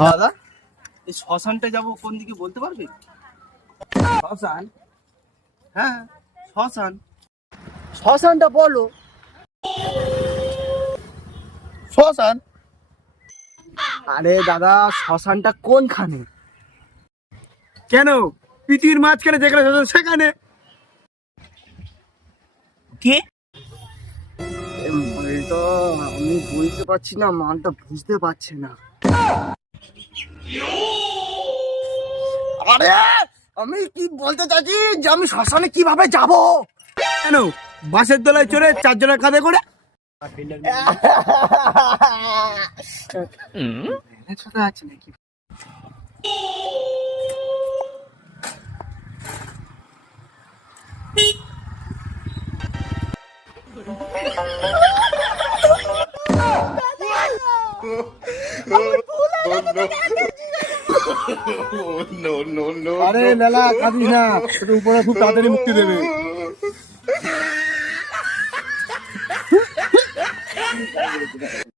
দাদা এই শ্মশানটা যাবো কোন দিকে বলতে পারবি? শ্মশান? হ্যাঁ শ্মশান। শ্মশানটা বলো। শ্মশান? আরে দাদা শ্মশানটা কোনখানে? কেন পৃথিবীর মাঝখানে যেখানে শ্মশান সেখানে। কি মালটা আমি বুঝতে পারছি না, মালটা বুঝতে পারছে না। আরে আমি কি বলতে চাইছি যে আমি শ্মশানে কিভাবে যাব? কেন বাসের দোলায় চড়ে চারজনের কাঁধে করে? ছোট আছে নাকি? আরে লেলা কাঁদিস না, উপরে খুব তাড়াতাড়ি মুক্তি দেবে।